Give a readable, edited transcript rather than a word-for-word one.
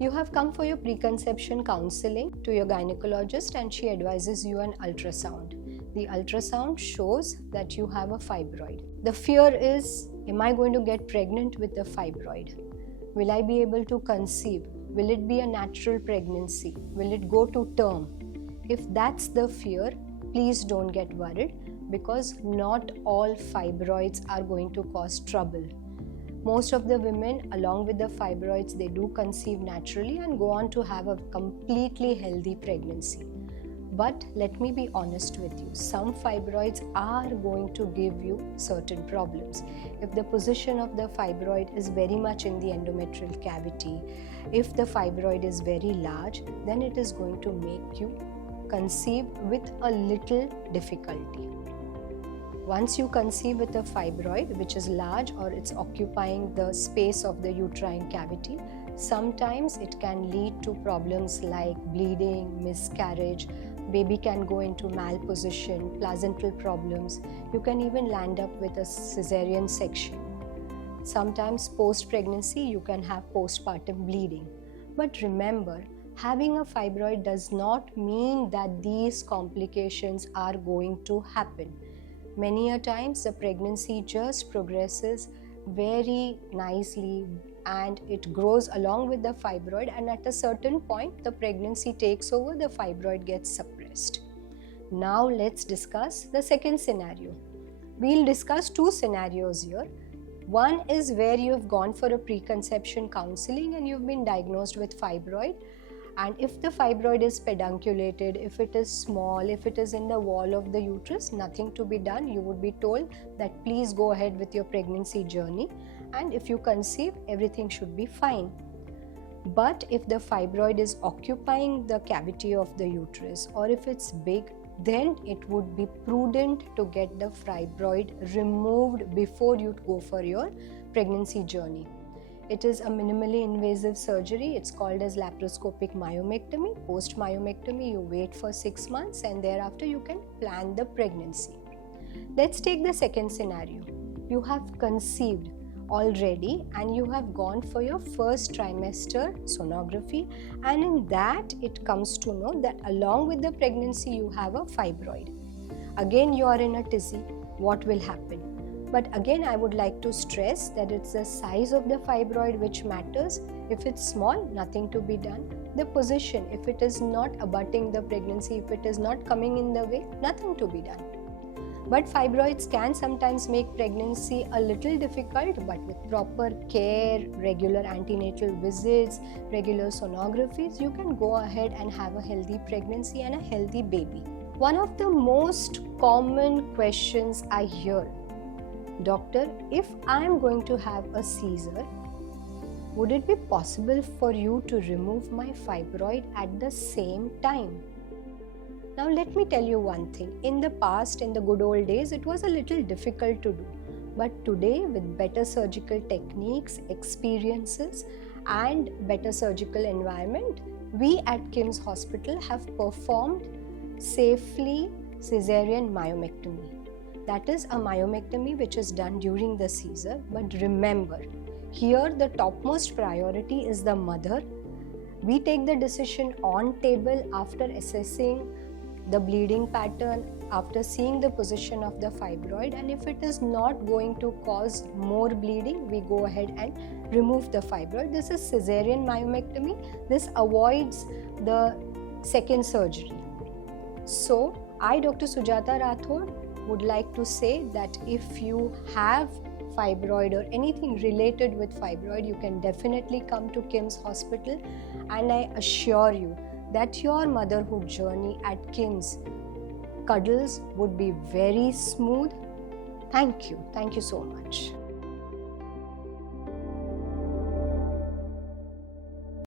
You have come for your preconception counseling to your gynecologist and she advises you an ultrasound. The ultrasound shows that you have a fibroid. The fear is, am I going to get pregnant with a fibroid? Will I be able to conceive? Will it be a natural pregnancy? Will it go to term? If that's the fear, please don't get worried because not all fibroids are going to cause trouble. Most of the women, along with the fibroids, they do conceive naturally and go on to have a completely healthy pregnancy. But let me be honest with you, some fibroids are going to give you certain problems. If the position of the fibroid is very much in the endometrial cavity, if the fibroid is very large, then it is going to make you conceive with a little difficulty. Once you conceive with a fibroid which is large or it's occupying the space of the uterine cavity, sometimes it can lead to problems like bleeding, miscarriage, baby can go into malposition, placental problems. You can even land up with a cesarean section. Sometimes post-pregnancy you can have postpartum bleeding. But remember, having a fibroid does not mean that these complications are going to happen. Many a times the pregnancy just progresses very nicely and it grows along with the fibroid, and at a certain point the pregnancy takes over, the fibroid gets suppressed. Now let's discuss the second scenario. We'll discuss two scenarios here. One is where you've gone for a preconception counseling and you've been diagnosed with fibroid. And if the fibroid is pedunculated, if it is small, if it is in the wall of the uterus, nothing to be done. You would be told that please go ahead with your pregnancy journey, and if you conceive, everything should be fine. But if the fibroid is occupying the cavity of the uterus, or if it's big, then it would be prudent to get the fibroid removed before you go for your pregnancy journey. It is a minimally invasive surgery. It's called as laparoscopic myomectomy. Post myomectomy, you wait for 6 months and thereafter you can plan the pregnancy. Let's take the second scenario. You have conceived already and you have gone for your first trimester sonography, and in that it comes to know that along with the pregnancy you have a fibroid. Again you are in a tizzy. What will happen? But again, I would like to stress that it's the size of the fibroid which matters. If it's small, nothing to be done. The position, if it is not abutting the pregnancy, if it is not coming in the way, nothing to be done. But fibroids can sometimes make pregnancy a little difficult, but with proper care, regular antenatal visits, regular sonographies, you can go ahead and have a healthy pregnancy and a healthy baby. One of the most common questions I hear, Doctor, if I am going to have a seizure, would it be possible for you to remove my fibroid at the same time? Now let me tell you one thing. In the past, in the good old days, it was a little difficult to do. But today, with better surgical techniques, experiences and better surgical environment, we at KIMS Hospital have performed safely cesarean myomectomy. That is a myomectomy which is done during the seizure. But remember, here the topmost priority is the mother. We take the decision on table after assessing the bleeding pattern, after seeing the position of the fibroid, and if it is not going to cause more bleeding, we go ahead and remove the fibroid. This is cesarean myomectomy. This avoids the second surgery. So, I, Dr. Sujata Rathod, would like to say that if you have fibroid or anything related with fibroid, you can definitely come to KIMS Hospital, and I assure you that your motherhood journey at KIMS Cuddles would be very smooth. Thank you so much.